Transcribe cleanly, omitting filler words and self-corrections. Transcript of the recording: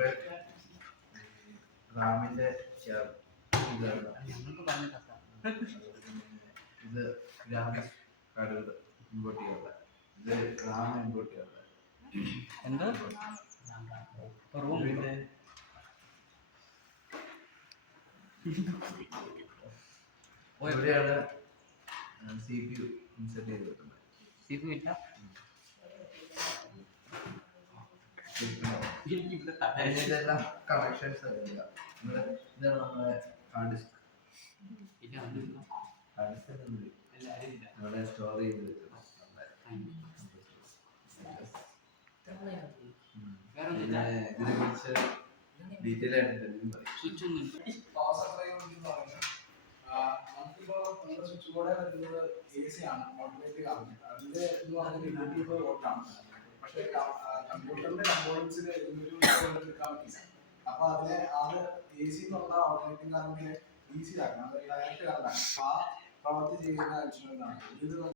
ഇവിടെ റാമിന്റെ ഇത് ഗ്രാഫിക്സ് കാർഡുകൾ ഇമ്പോർട്ട് ചെയ്യാനുള്ള ഇത് റാം ഇമ്പോർട്ട് ചെയ്യാനുള്ള എന്താ പിന്നെ എവിടെയാണ് സി പി യു ഇൻസെർട്ട് ചെയ്ത് വെക്കുന്നത്? സി പി യു ഇല്ല. ഇതെല്ലാം കണക്ഷൻസ് അറിയില്ല. ഇതാണ് നമ്മുടെ ഹാർഡ് ഡിസ്ക്. ഹാർഡ് ഡിസ്ക് നമ്മുടെ സ്റ്റോർ ചെയ്ത് വെക്കുന്നത്. ഇതിനെ കുറിച്ച് ഡീറ്റെയിൽ ആയിട്ട് പവർ സപ്ലൈ നമുക്കിപ്പോ നമ്മുടെ സ്വിച്ച് ബോർഡ് വരുന്നത് AC ആണ്, ഓട്ടോമാറ്റിക് ആണ്. അതിന്റെ എന്ന് പറഞ്ഞാൽ 24 വോൾട്ടാണ്. പക്ഷേ കമ്പ്യൂട്ടറിന്റെ കമ്പോണൻസിൽ എടുക്കാൻ പറ്റില്ല. അപ്പൊ അതിനെ അത് AC എന്നുള്ള ഓട്ടോമാറ്റിക് കറണ്ടിനെ DC ആക്കണം, അത് ഡയറക്റ്റ് കറണ്ടാണ്. ആ പ്രവൃത്തി ചെയ്യുന്ന ആവശ്യങ്ങളാണ് ഇത്.